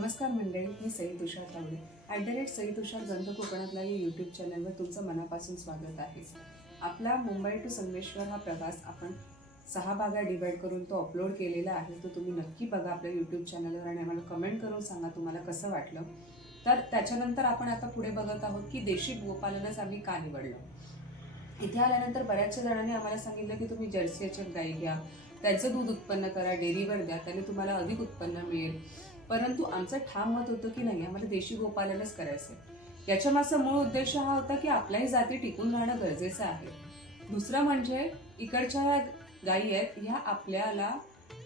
नमस्कार मंडळी, मी सई तुषार तावडे @सई तुषार गंध कोकणातला या यूट्यूब चॅनलवर तुमचं मनापासून स्वागत आहे. आपला मुंबई टू संगमेश्वर हा प्रवास आपण 6 भागात डिवाइड करून तो अपलोड केलेला आहे. तो तुम्ही नक्की बघा आपल्या यूट्यूब चॅनलवर आणि आम्हाला कमेंट करून सांगा तुम्हाला कसं वाटलं. तर त्याच्यानंतर आपण आता पुढे बघत आहोत की देशी गोपालनच आम्ही का निवडलं. इथे आल्यानंतर बऱ्याचशा जणांनी आम्हाला सांगितलं की तुम्ही जर्सीच्या गाई घ्या, त्यांचं दूध उत्पन्न करा, डेअरीवर द्या, त्याने तुम्हाला अधिक उत्पन्न मिळेल. परंतु आमचं ठाम मत होतं की नाही, आम्हाला देशी गोपालनच करायचं. याच्या मागचा मूळ उद्देश हा होता की आपल्याही जाती टिकून राहणं गरजेचं आहे. दुसरं म्हणजे इकडच्या ह्या गायी आहेत, ह्या आपल्याला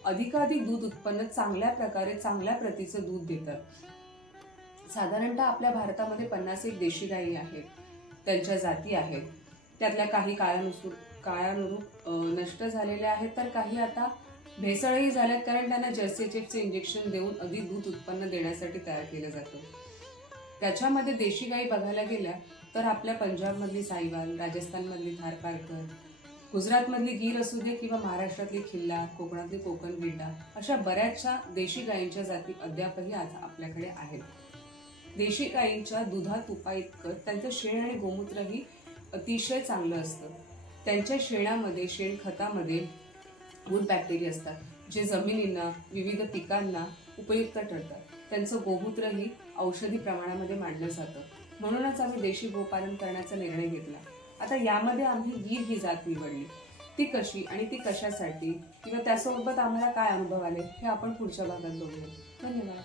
अधिकाधिक दूध उत्पन्न चांगल्या प्रकारे चांगल्या प्रतीचं दूध देतात. साधारणतः आपल्या भारतामध्ये 51 देशी गायी आहेत, त्यांच्या जाती आहेत. त्यातल्या काही काळानुरूप नष्ट झालेल्या आहेत, तर काही आता भेसळही झाल्यात, कारण त्यांना जर्सीचे इंजेक्शन देऊन अधिक दूध उत्पन्न देण्यासाठी तयार केलं जातं. त्याच्यामध्ये देशी गाई बघायला गेल्या तर आपल्या पंजाबमधली साहिवाल, राजस्थानमधली थारपारकर, गुजरातमधली गीर असू दे किंवा महाराष्ट्रातली खिल्लार, कोकणातली कोकण गिड्डा, अशा बऱ्याचशा देशी गायींच्या जाती अद्यापही आज आपल्याकडे आहेत. देशी गायींच्या दुधा तुपा इतकं त्यांचं शेण आणि गोमूत्रही अतिशय चांगलं असतं. त्यांच्या शेणामध्ये, शेणखतामध्ये गुड बॅक्टेरिया असतात, जे जमिनींना, विविध पिकांना उपयुक्त ठरतात. त्यांचं गोमूत्रही औषधी प्रमाणामध्ये मांडलं जातं. म्हणूनच आम्ही देशी गोपालन करण्याचा निर्णय घेतला. आता यामध्ये आम्ही गीर ही जात निवडली. ती कशी आणि ती कशासाठी किंवा त्यासोबत आम्हाला काय अनुभव आले हे आपण पुढच्या भागात बघूया. धन्यवाद.